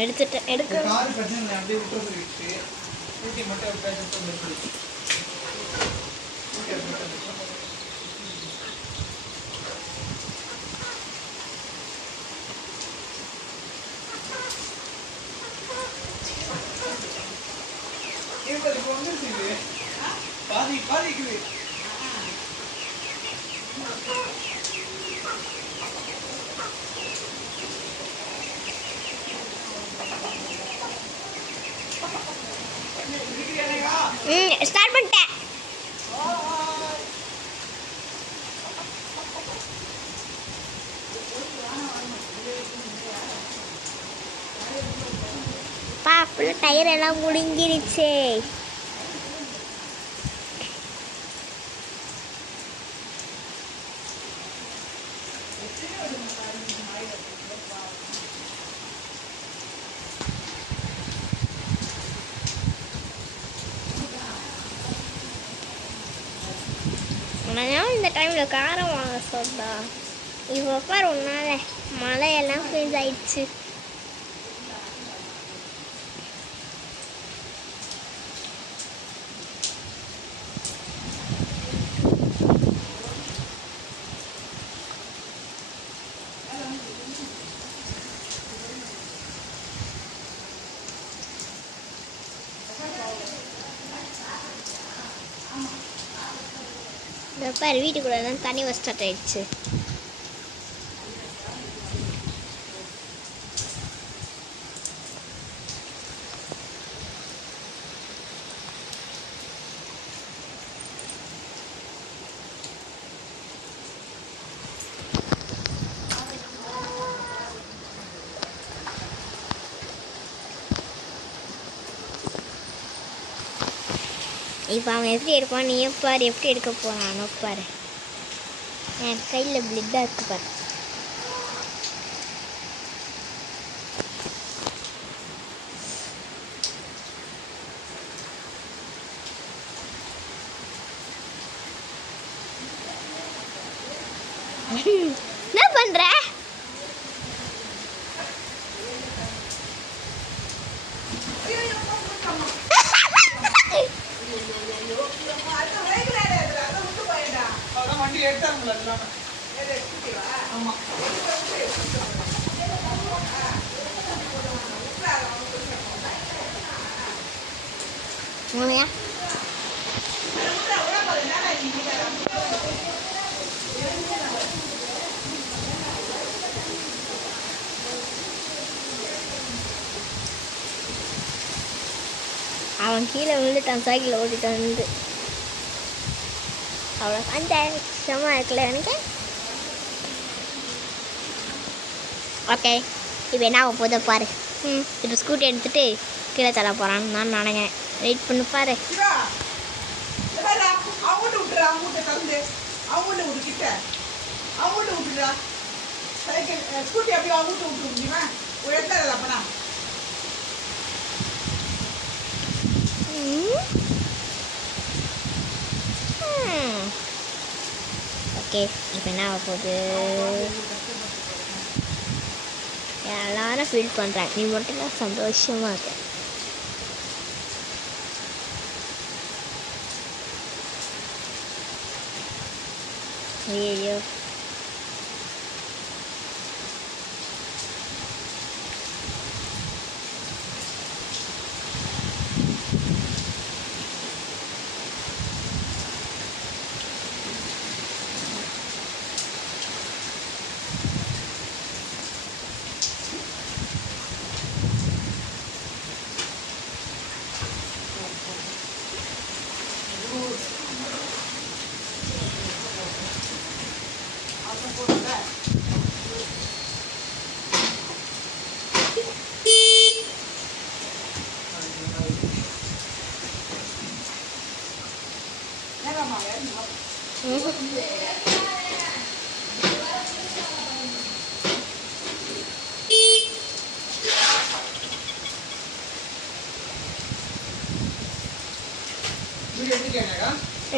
எடுத்துட்டு எடுக்க கார் பிரச்சனை அப்படியே விட்டு வந்துருச்சு. ஊட்டி மட்டும் அப்படியே விட்டு வந்துருச்சு. இப்போ வந்துருச்சு. பாதி பாதிக்குது. ஸ்டார்ட் பண்ணிட்டேன். பா ஃபுல்லாக டயர் எல்லாம் முடிஞ்சிருச்சு. நான் இந்த டைமில் காரம் வாங்க சொல்றா. இப்போ பாரு ஒன்னால மழையெல்லாம் ஃப்ரீஸ் ஆயிடுச்சு. பாரு வீட்டுக்குள்ள தான் தண்ணி ஸ்டார்ட் ஆயிடுச்சு. இப்போ அவன் எப்படி எடுப்பான், நீ பாரு எப்படி எடுக்க போகிறானோ பாரு. என் கையில் பிளட்டாக இருக்கு பாரு. என்ன பண்ணுற? Mulai அவன் கீழே விழுந்துட்டான். சைக்கிள் ஓட்டிட்டு வந்து அவ்வளோ கஷ்டமாக இருக்குல்ல எனக்கு. ஓகே, இப்போ என்ன ஆக போதை பாரு. இப்போ ஸ்கூட்டி எடுத்துகிட்டு கீழே தர போகிறான்னு நான் நினைக்கிறேன். வெயிட் பண்ணி பாரு. ஓகே, இப்போ என்ன ஆக போகுது? எல்லாரும் ஃபீல் பண்ணுறாங்க, நீ மட்டும் தான் சந்தோஷமாக இருக்க. ஐயோ,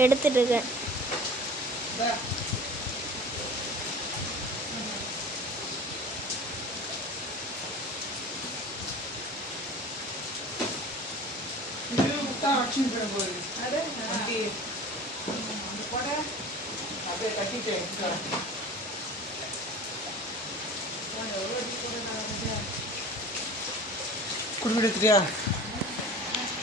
எடுத்துட்டு இருக்கேன். அடிச்சுன்னு போயிடும் போகுது வண்டி அந்த கொடை அப்படியே கட்டிட்டேன் குடிக்கிட்டு எடுத்துட்டியா